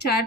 4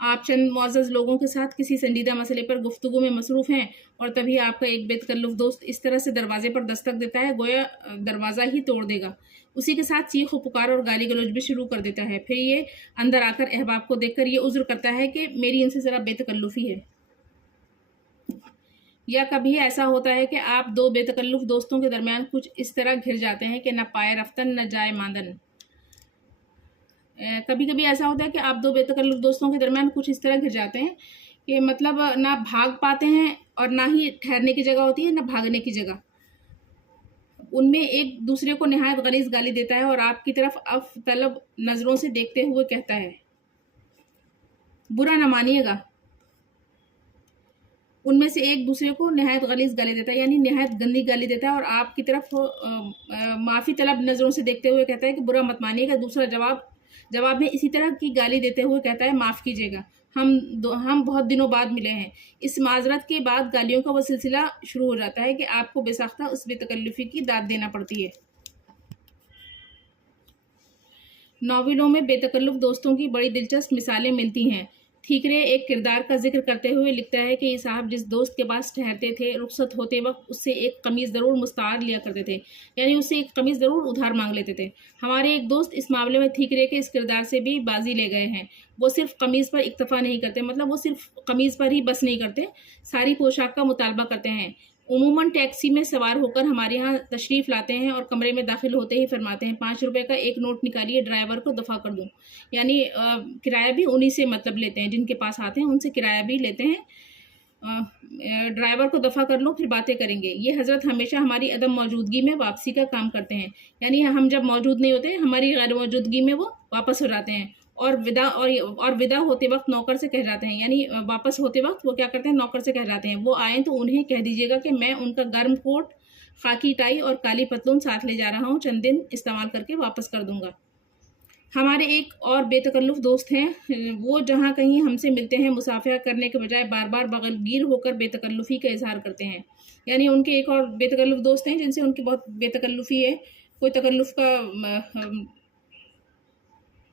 آپ چند معزز لوگوں کے ساتھ کسی سنجیدہ مسئلے پر گفتگو میں مصروف ہیں اور تبھی آپ کا ایک بے تکلف دوست اس طرح سے دروازے پر دستک دیتا ہے گویا دروازہ ہی توڑ دے گا. اسی کے ساتھ چیخ و پکار اور گالی گلوچ بھی شروع کر دیتا ہے. پھر یہ اندر آ کر احباب کو دیکھ کر یہ عذر کرتا ہے کہ میری ان سے ذرا بے تکلفی ہے. یا کبھی ایسا ہوتا ہے کہ آپ دو بے تکلف دوستوں کے درمیان کچھ اس طرح گھر جاتے ہیں کہ نہ پائے رفتن نہ جائے ماندن. کبھی کبھی ایسا ہوتا ہے کہ آپ دو بے تکلف دوستوں کے درمیان کچھ اس طرح گھر جاتے ہیں کہ مطلب نہ بھاگ پاتے ہیں اور نہ ہی ٹھہرنے کی جگہ ہوتی ہے نہ بھاگنے کی جگہ. ان میں ایک دوسرے کو نہایت غلیظ گالی دیتا ہے اور آپ کی طرف عفو طلب نظروں سے دیکھتے ہوئے کہتا ہے برا نہ مانیے گا. ان میں سے ایک دوسرے کو نہایت غلیظ گالی دیتا ہے یعنی نہایت گندی گالی دیتا ہے اور آپ کی طرف معافی طلب نظروں سے دیکھتے ہوئے کہتا ہے کہ برا مت مانیے گا. دوسرا جواب میں اسی طرح کی گالی دیتے ہوئے کہتا ہے معاف کیجیے گا، ہم بہت دنوں بعد ملے ہیں. اس معذرت کے بعد گالیوں کا وہ سلسلہ شروع ہو جاتا ہے کہ آپ کو بے ساختہ اس بے تکلفی کی داد دینا پڑتی ہے. ناولوں میں بے تکلف دوستوں کی بڑی دلچسپ مثالیں ملتی ہیں. ٹھیکرے ایک کردار کا ذکر کرتے ہوئے لکھتا ہے کہ یہ صاحب جس دوست کے پاس ٹھہرتے تھے رخصت ہوتے وقت اس سے ایک قمیض ضرور مستعار لیا کرتے تھے، یعنی اس سے ایک قمیض ضرور ادھار مانگ لیتے تھے. ہمارے ایک دوست اس معاملے میں ٹھیکرے کے اس کردار سے بھی بازی لے گئے ہیں. وہ صرف قمیض پر اکتفا نہیں کرتے، مطلب وہ صرف قمیض پر ہی بس نہیں کرتے، ساری پوشاک کا مطالبہ کرتے ہیں. عموماً ٹیکسی میں سوار ہو کر ہمارے یہاں تشریف لاتے ہیں اور کمرے میں داخل ہوتے ہی فرماتے ہیں 5 روپے کا ایک نوٹ نکالیے ڈرائیور کو دفع کر دوں. یعنی کرایہ بھی انہی سے مطلب لیتے ہیں، جن کے پاس آتے ہیں ان سے کرایہ بھی لیتے ہیں. ڈرائیور کو دفع کر لو پھر باتیں کریں گے. یہ حضرت ہمیشہ ہماری عدم موجودگی میں واپسی کا کام کرتے ہیں، یعنی ہم جب موجود نہیں ہوتے ہماری غیر موجودگی میں وہ واپس ہو جاتے ہیں اور ودا ہوتے وقت نوکر سے کہہ جاتے ہیں، یعنی واپس ہوتے وقت وہ کیا کرتے ہیں نوکر سے کہہ جاتے ہیں وہ آئیں تو انہیں کہہ دیجیے گا کہ میں ان کا گرم کوٹ، خاکی ٹائی اور کالی پتلون ساتھ لے جا رہا ہوں، چند دن استعمال کر کے واپس کر دوں گا. ہمارے ایک اور بے تکلف دوست ہیں، وہ جہاں کہیں ہم سے ملتے ہیں مسافرہ کرنے کے بجائے بار بار بغل گیر ہو کر بے تکلفی کا اظہار کرتے ہیں. یعنی ان کے ایک اور بے تکلف دوست ہیں جن سے ان کی بہت بے تکلفی ہے، کوئی تکلف کا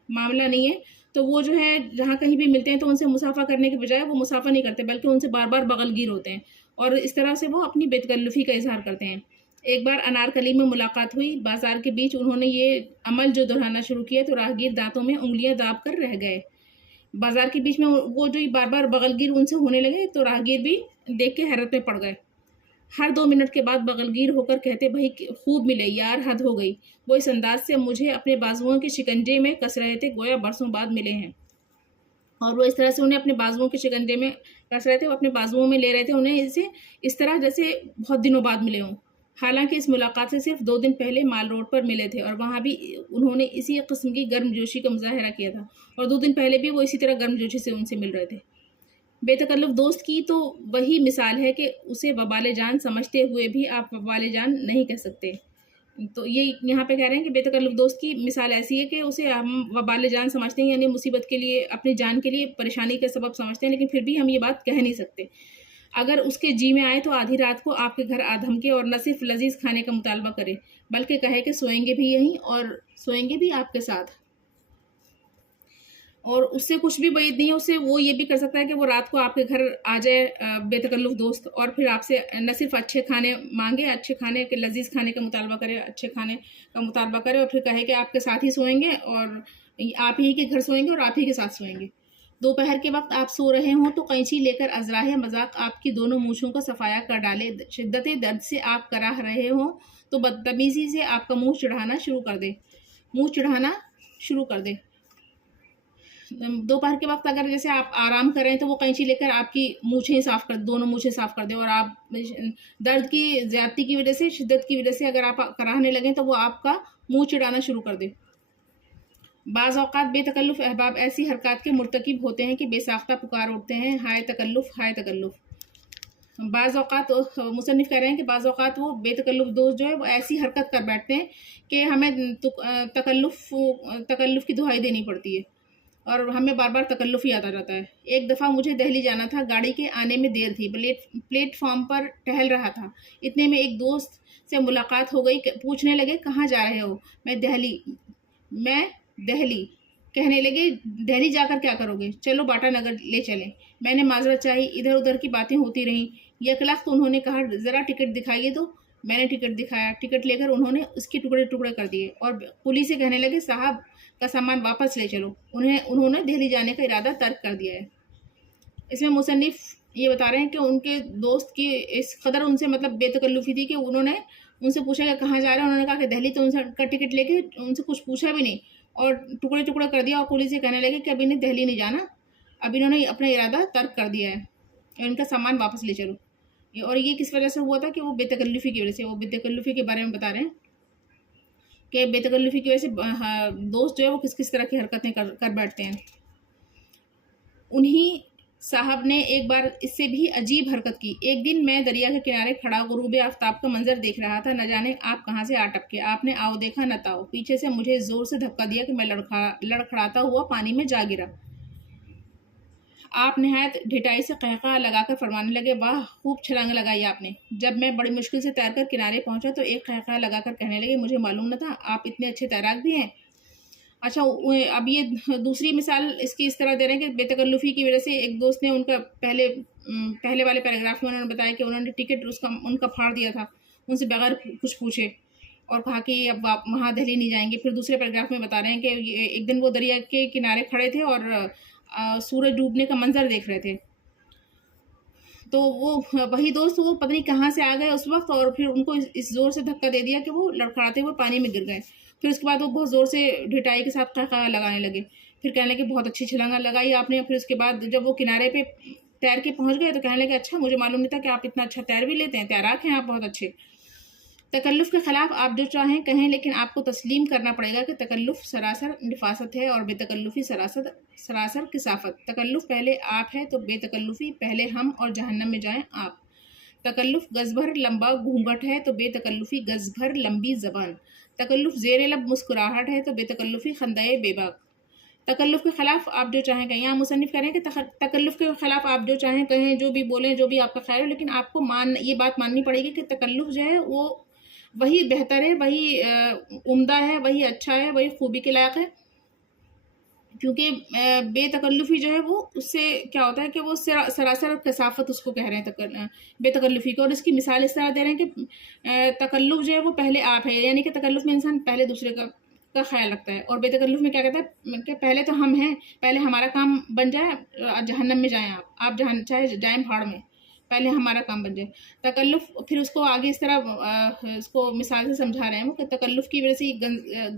معاملہ نہیں ہے. تو وہ جو ہے جہاں کہیں بھی ملتے ہیں تو ان سے مسافہ کرنے کے بجائے وہ مسافہ نہیں کرتے بلکہ ان سے بار بار بغل گیر ہوتے ہیں اور اس طرح سے وہ اپنی بے تکلفی کا اظہار کرتے ہیں. ایک بار انارکلی میں ملاقات ہوئی. بازار کے بیچ انہوں نے یہ عمل جو دہرانا شروع کیا تو راہگیر دانتوں میں انگلیاں داب کر رہ گئے. بازار کے بیچ میں وہ جو بار بار بغل گیر ان سے ہونے لگے تو راہگیر بھی دیکھ کے حیرت میں پڑ گئے. ہر 2 منٹ کے بعد بغل گیر ہو کر کہتے بھائی خوب ملے یار، حد ہو گئی. وہ اس انداز سے مجھے اپنے بازوؤں کے شکنجے میں کس رہے تھے گویا برسوں بعد ملے ہیں. اور وہ اس طرح سے انہیں اپنے بازوؤں کے شکنجے میں کس رہے تھے، وہ اپنے بازوؤں میں لے رہے تھے انہیں اس طرح جیسے بہت دنوں بعد ملے ہوں. حالانکہ اس ملاقات سے صرف 2 دن پہلے مال روڈ پر ملے تھے اور وہاں بھی انہوں نے اسی قسم کی گرم جوشی کا مظاہرہ کیا تھا اور 2 دن پہلے بھی وہ اسی طرح گرم جوشی سے ان سے مل رہے تھے. بے تکلف دوست کی تو وہی مثال ہے کہ اسے وبال جان سمجھتے ہوئے بھی آپ وبال جان نہیں کہہ سکتے. تو یہ یہاں پہ کہہ رہے ہیں کہ بے تکلف دوست کی مثال ایسی ہے کہ اسے ہم وبال جان سمجھتے ہیں، یعنی مصیبت کے لیے، اپنی جان کے لیے پریشانی کا سبب سمجھتے ہیں، لیکن پھر بھی ہم یہ بات کہہ نہیں سکتے. اگر اس کے جی میں آئے تو آدھی رات کو آپ کے گھر آ دھمکے اور نہ صرف لذیذ کھانے کا مطالبہ کرے بلکہ کہے کہ سوئیں گے بھی یہیں اور سوئیں گے بھی آپ کے ساتھ. اور اس سے کچھ بھی بعید نہیں ہے، اس سے وہ یہ بھی کر سکتا ہے کہ وہ رات کو آپ کے گھر آ جائے بے تکلف دوست اور پھر آپ سے نہ صرف اچھے کھانے مانگے، اچھے کھانے کے لذیذ کھانے کا مطالبہ کرے، اچھے کھانے کا مطالبہ کرے اور پھر کہے کہ آپ کے ساتھ ہی سوئیں گے اور آپ ہی کے گھر سوئیں گے اور آپ ہی کے ساتھ سوئیں گے. دوپہر کے وقت آپ سو رہے ہوں تو قینچی لے کر ازراہ مذاق آپ کی دونوں مونچھوں کا صفایا کر ڈالے. شدت درد سے آپ کراہ رہے ہوں تو بدتمیزی سے آپ کا منہ چڑھانا شروع کر دے. دوپہر کے وقت اگر جیسے آپ آرام کر رہے ہیں تو وہ قینچی لے کر آپ کی دونوں مونچھیں صاف کر دے اور آپ درد کی زیادتی کی وجہ سے، شدت کی وجہ سے اگر آپ کراہنے لگیں تو وہ آپ کا منہ چڑھانا شروع کر دے. بعض اوقات بے تکلف احباب ایسی حرکات کے مرتکب ہوتے ہیں کہ بے ساختہ پکار اٹھتے ہیں ہائے تکلف ہائے تکلف. بعض اوقات مصنف کہہ رہے ہیں کہ بعض اوقات وہ بے تکلف دوست جو ہے وہ ایسی حرکت کر بیٹھتے ہیں کہ ہمیں تکلف کی دہائی دینی پڑتی ہے اور ہمیں بار بار تکلف ہی آتا جاتا ہے. ایک دفعہ مجھے دہلی جانا تھا، گاڑی کے آنے میں دیر تھی، پلیٹ فارم پر ٹہل رہا تھا. اتنے میں ایک دوست سے ملاقات ہو گئی. پوچھنے لگے کہاں جا رہے ہو؟ میں دہلی. کہنے لگے دہلی جا کر کیا کرو گے، چلو باٹا نگر لے چلیں۔ میں نے معذرت چاہی، ادھر ادھر کی باتیں ہوتی رہیں۔ یکلخت انہوں نے کہا ذرا ٹکٹ دکھائیے، تو میں نے ٹکٹ دکھایا۔ ٹکٹ لے کر انہوں نے اس کے ٹکڑے ٹکڑے کر دیے اور پولیس سے کہنے لگے صاحب کا سامان واپس لے چلو۔ انہوں نے دہلی جانے کا ارادہ ترک کر دیا ہے۔ اس میں مصنف یہ بتا رہے ہیں کہ ان کے دوست کی اس قدر ان سے مطلب بے تکلفی تھی کہ انہوں نے ان سے پوچھا کہ کہاں جا رہے ہیں، انہوں نے کہا کہ دہلی، تو ان سے کا ٹکٹ لے کے ان سے کچھ پوچھا بھی نہیں اور ٹکڑے ٹکڑے کر دیا، اور پولیس سے کہنے لگے کہ اب انہیں دہلی نہیں جانا، اب انہوں نے اپنا ارادہ ترک کر دیا ہے اور ان کا سامان واپس لے چلو۔ اور یہ کس وجہ سے ہوا تھا کہ وہ بے تکلفی کی وجہ سے، وہ بے تکلفی کے بارے میں بتا رہے ہیں کہ بے تکلفی کی وجہ سے دوست جو ہے وہ کس کس طرح کی حرکتیں کر بیٹھتے ہیں۔ انہی صاحب نے ایک بار اس سے بھی عجیب حرکت کی۔ ایک دن میں دریا کے کنارے کھڑا غروب آفتاب کا منظر دیکھ رہا تھا، نہ جانے آپ کہاں سے آ ٹپکے۔ آپ نے آؤ دیکھا نہ تاؤ، پیچھے سے مجھے زور سے دھکا دیا کہ میں لڑکھڑاتا ہوا پانی میں جا گرا۔ آپ نہایت ڈھٹائی سے قہقہہ لگا کر فرمانے لگے واہ خوب چھلانگ لگائی آپ نے۔ جب میں بڑی مشکل سے تیر کر کنارے پہنچا تو ایک قہقہہ لگا کر کہنے لگے مجھے معلوم نہ تھا آپ اتنے اچھے تیراک بھی ہیں۔ اچھا، اب یہ دوسری مثال اس کی اس طرح دے رہے ہیں کہ بے تکلفی کی وجہ سے ایک دوست نے ان کا پہلے والے پیراگراف میں انہوں نے بتایا کہ انہوں نے ٹکٹ ان کا پھاڑ دیا تھا ان سے بغیر کچھ پوچھے، اور کہا کہ اب آپ وہاں دہلی نہیں جائیں گے۔ پھر دوسرے پیراگراف میں بتا رہے ہیں کہ ایک دن وہ دریا کے کنارے کھڑے تھے اور سورج ڈوبنے کا منظر دیکھ رہے تھے، تو وہ وہی دوست وہ پتہ نہیں کہاں سے آ گئے اس وقت، اور پھر ان کو اس زور سے دھکا دے دیا کہ وہ لڑکھڑاتے ہوئے پانی میں گر گئے۔ پھر اس کے بعد وہ بہت زور سے ڈھٹائی کے ساتھ قہقہہ لگانے لگے، پھر کہنے لگے بہت اچھی چھلانگا لگائی آپ نے۔ پھر اس کے بعد جب وہ کنارے پہ تیر کے پہنچ گئے تو کہنے لگے اچھا مجھے معلوم نہیں تھا کہ آپ اتنا اچھا تیر بھی لیتے ہیں، تیراک ہیں آپ بہت اچھے۔ تکلف کے خلاف آپ جو چاہیں کہیں، لیکن آپ کو تسلیم کرنا پڑے گا کہ تکلف سراسر نفاست ہے اور بے تکلفی سراسر کثافت۔ تکلف پہلے آپ ہے تو بے تکلفی پہلے ہم اور جہنم میں جائیں آپ۔ تکلف گز بھر لمبا گھونگھٹ ہے تو بے تکلفی گز بھر لمبی زبان۔ تکلف زیر لب مسکراہٹ ہے تو بے تکلفی خندۂ بے باک۔ تکلف کے خلاف آپ جو چاہیں کہیں، یہاں مصنف کریں کہ تکلف کے خلاف آپ جو چاہیں کہیں، جو بھی بولیں، جو بھی آپ کا خیال ہو، لیکن آپ کو یہ بات ماننی پڑے گی کہ تکلف جو ہے وہ وہی بہتر ہے، وہی عمدہ ہے، وہی اچھا ہے، وہی خوبی کے لائق ہے، کیونکہ بے تکلفی جو ہے وہ اس سے کیا ہوتا ہے کہ وہ سراسر کثافت اس کو کہہ رہے ہیں بے تکلفی کو، اور اس کی مثال اس طرح دے رہے ہیں کہ تکلف جو ہے وہ پہلے آپ ہے، یعنی کہ تکلف میں انسان پہلے دوسرے کا خیال رکھتا ہے، اور بے تکلف میں کیا کہتا ہے کہ پہلے تو ہم ہیں، پہلے ہمارا کام بن جائے، جہنم میں جائیں آپ چاہے جائیں پہاڑ میں، پہلے ہمارا کام بن جائے۔ تکلف پھر اس کو آگے اس طرح اس کو مثال سے سمجھا رہے ہیں وہ کہ تکلف کی وجہ سے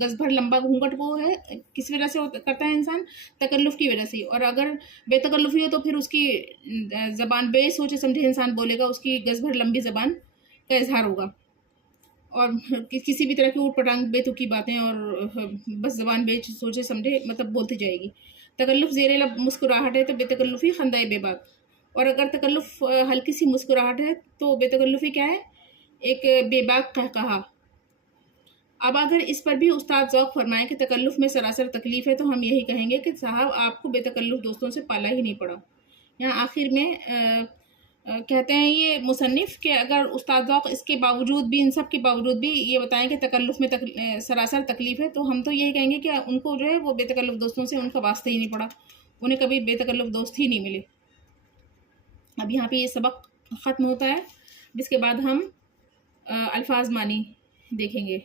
گز بھر لمبا گھونگھٹ وہ ہے کس وجہ سے کرتا ہے انسان، تکلف کی وجہ سے، اور اگر بے تکلفی ہو تو پھر اس کی زبان بے سوچے سمجھے انسان بولے گا، اس کی گز بھر لمبی زبان کا اظہار ہوگا، اور کسی بھی طرح کی اوٹ پٹانگ بے تکی باتیں اور بس زبان بے سوچے سمجھے مطلب بولتی جائے گی۔ تکلف زیر لب مسکراہٹ ہے تو بے تکلفی خندۂ بے باک، اور اگر تکلف ہلکی سی مسکراہٹ ہے تو بے تکلفی کیا ہے، ایک بے باک قہقہا۔ اب اگر اس پر بھی استاد ذوق فرمائیں کہ تکلف میں سراسر تکلیف ہے تو ہم یہی کہیں گے کہ صاحب آپ کو بے تکلف دوستوں سے پالا ہی نہیں پڑا۔ یہاں آخر میں کہتے ہیں یہ مصنف کہ اگر استاد ذوق اس کے باوجود بھی، ان سب کے باوجود بھی یہ بتائیں کہ تکلف میں سراسر تکلیف ہے، تو ہم تو یہی کہیں گے کہ ان کو جو ہے وہ بے تکلف دوستوں سے ان کا واسطہ ہی نہیں پڑا، انہیں کبھی بے تکلف دوست ہی نہیں ملے۔ اب یہاں پہ یہ سبق ختم ہوتا ہے، جس کے بعد ہم الفاظ معنی دیکھیں گے۔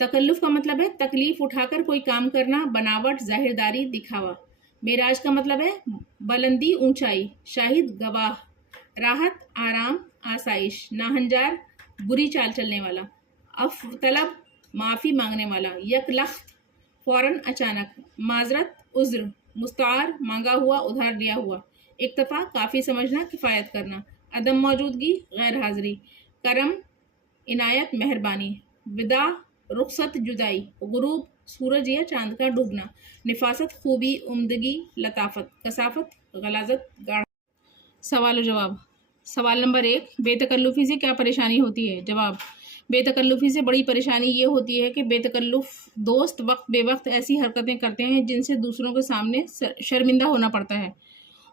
تکلف کا مطلب ہے تکلیف اٹھا کر کوئی کام کرنا، بناوٹ، ظاہرداری، دکھاوا۔ معراج کا مطلب ہے بلندی، اونچائی، شاہد، گواہ، راحت، آرام، آسائش، ناہنجار، بری چال چلنے والا، عفو طلب، معافی مانگنے والا، یک لخت، فوراً، اچانک، معذرت، عذر، مستعار، مانگا ہوا، ادھار لیا ہوا، اکتفا، کافی سمجھنا، کفایت کرنا، عدم موجودگی، غیر حاضری، کرم، عنایت، مہربانی، وداع، رخصت، جدائی، غروب، سورج یا چاند کا ڈوبنا، نفاست، خوبی، عمدگی، لطافت، کثافت، غلاظت، گاڑھ۔ سوال و جواب۔ سوال نمبر 1، بے تکلفی سے کیا پریشانی ہوتی ہے؟ جواب، بے تکلفی سے بڑی پریشانی یہ ہوتی ہے کہ بے تکلف دوست وقت بے وقت ایسی حرکتیں کرتے ہیں جن سے دوسروں کے سامنے شرمندہ ہونا پڑتا ہے،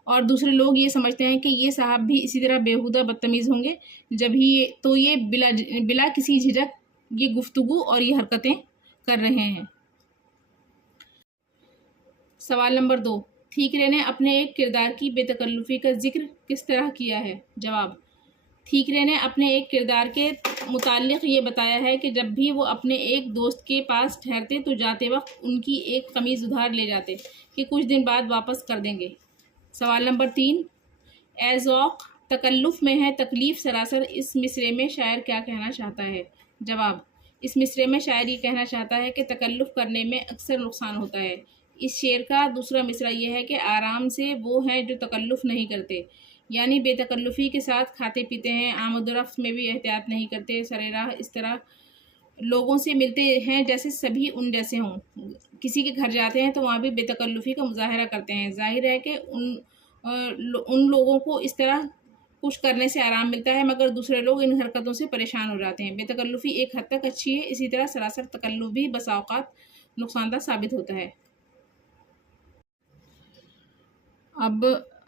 اور دوسرے لوگ یہ سمجھتے ہیں کہ یہ صاحب بھی اسی طرح بیہودہ بدتمیز ہوں گے، جب ہی یہ بلا کسی جھجک یہ گفتگو اور یہ حرکتیں کر رہے ہیں۔ سوال نمبر 2، تھیکرے نے اپنے ایک کردار کی بے تکلفی کا ذکر کس طرح کیا ہے؟ جواب، تھیکرے نے اپنے ایک کردار کے متعلق یہ بتایا ہے کہ جب بھی وہ اپنے ایک دوست کے پاس ٹھہرتے تو جاتے وقت ان کی ایک قمیض ادھار لے جاتے کہ کچھ دن بعد واپس کر دیں گے۔ سوال نمبر 3، اے ذوق تکلف میں ہے تکلیف سراسر، اس مصرعے میں شاعر کیا کہنا چاہتا ہے؟ جواب، اس مصرعے میں شاعر یہ کہنا چاہتا ہے کہ تکلف کرنے میں اکثر نقصان ہوتا ہے۔ اس شعر کا دوسرا مصرعہ یہ ہے کہ آرام سے وہ ہیں جو تکلف نہیں کرتے، یعنی بے تکلفی کے ساتھ کھاتے پیتے ہیں، آمد و رفت میں بھی احتیاط نہیں کرتے، سر راہ اس طرح لوگوں سے ملتے ہیں جیسے سبھی ان جیسے ہوں، کسی کے گھر جاتے ہیں تو وہاں بھی بے تکلفی کا مظاہرہ کرتے ہیں۔ ظاہر ہے کہ ان لوگوں کو اس طرح کچھ کرنے سے آرام ملتا ہے، مگر دوسرے لوگ ان حرکتوں سے پریشان ہو جاتے ہیں۔ بے تکلفی ایک حد تک اچھی ہے، اسی طرح سراسر تکلف بھی بسا اوقات نقصان دہ ثابت ہوتا ہے۔ اب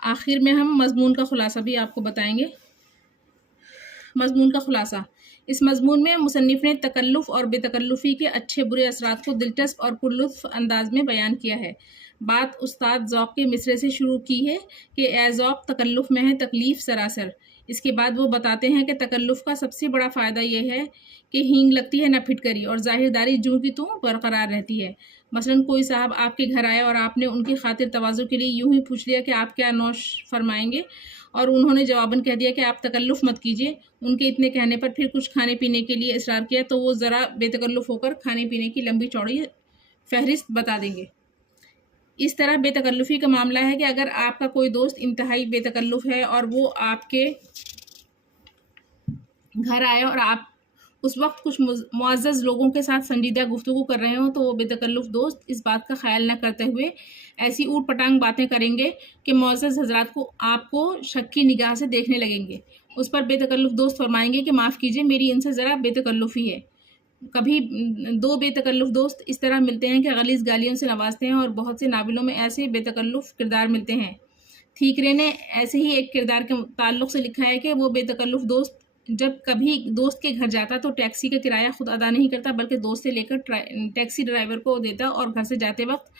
آخر میں ہم مضمون کا خلاصہ بھی آپ کو بتائیں گے۔ مضمون کا خلاصہ، اس مضمون میں مصنف نے تکلف اور بے تکلفی کے اچھے برے اثرات کو دلچسپ اور پرلطف انداز میں بیان کیا ہے۔ بات استاد ذوق کے مصرعے سے شروع کی ہے کہ اے ذوق تکلف میں ہے تکلیف سراسر۔ اس کے بعد وہ بتاتے ہیں کہ تکلف کا سب سے بڑا فائدہ یہ ہے کہ ہینگ لگتی ہے نہ پھٹکری، اور ظاہرداری جوں کی توں برقرار رہتی ہے۔ مثلاً کوئی صاحب آپ کے گھر آئے اور آپ نے ان کی خاطر تواضع کے لیے یوں ہی پوچھ لیا کہ آپ کیا نوش فرمائیں گے، اور انہوں نے جواباً کہہ دیا کہ آپ تکلف مت کیجیے۔ ان کے اتنے کہنے پر پھر کچھ کھانے پینے کے لیے اصرار کیا تو وہ ذرا بے تکلف ہو کر کھانے پینے کی لمبی چوڑی فہرست بتا دیں گے۔ اس طرح بے تکلفی کا معاملہ ہے کہ اگر آپ کا کوئی دوست انتہائی بے تکلف ہے اور وہ آپ کے گھر آئے اور آپ اس وقت کچھ معزز لوگوں کے ساتھ سنجیدہ گفتگو کر رہے ہوں تو وہ بے تکلف دوست اس بات کا خیال نہ کرتے ہوئے ایسی اوٹ پٹانگ باتیں کریں گے کہ معزز حضرات کو آپ کو شک کی نگاہ سے دیکھنے لگیں گے۔ اس پر بے تکلف دوست فرمائیں گے کہ معاف کیجیے، میری ان سے ذرا بے تکلفی ہے۔ کبھی دو بے تکلف دوست اس طرح ملتے ہیں کہ غلیظ گالیوں سے نوازتے ہیں، اور بہت سے ناولوں میں ایسے بے تکلف کردار ملتے ہیں۔ تھیکرے نے ایسے ہی ایک کردار کے تعلق سے لکھا ہے کہ وہ بے تکلف دوست جب کبھی دوست کے گھر جاتا تو ٹیکسی کا کرایہ خود ادا نہیں کرتا بلکہ دوست سے لے کر ٹیکسی ڈرائیور کو دیتا، اور گھر سے جاتے وقت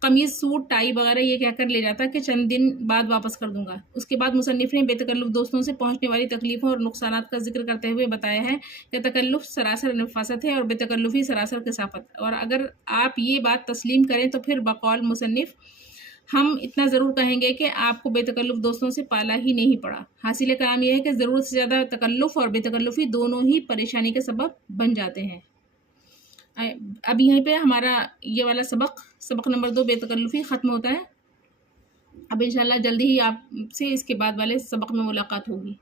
قمیض سوٹ ٹائی وغیرہ یہ کہہ کر لے جاتا کہ چند دن بعد واپس کر دوں گا۔ اس کے بعد مصنف نے بے تکلف دوستوں سے پہنچنے والی تکلیفوں اور نقصانات کا ذکر کرتے ہوئے بتایا ہے کہ تکلف سراسر نفاست ہے اور بے تکلفی سراسر کثافت، اور اگر آپ یہ بات تسلیم کریں تو پھر بقول مصنف ہم اتنا ضرور کہیں گے کہ آپ کو بے تکلف دوستوں سے پالا ہی نہیں پڑا۔ حاصل کلام یہ ہے کہ ضرورت سے زیادہ تکلف اور بے تکلفی دونوں ہی پریشانی کا سبب بن جاتے ہیں۔ اب یہیں پہ ہمارا یہ والا سبق نمبر 2 بے تکلفی ختم ہوتا ہے۔ اب انشاءاللہ جلدی ہی آپ سے اس کے بعد والے سبق میں ملاقات ہوگی۔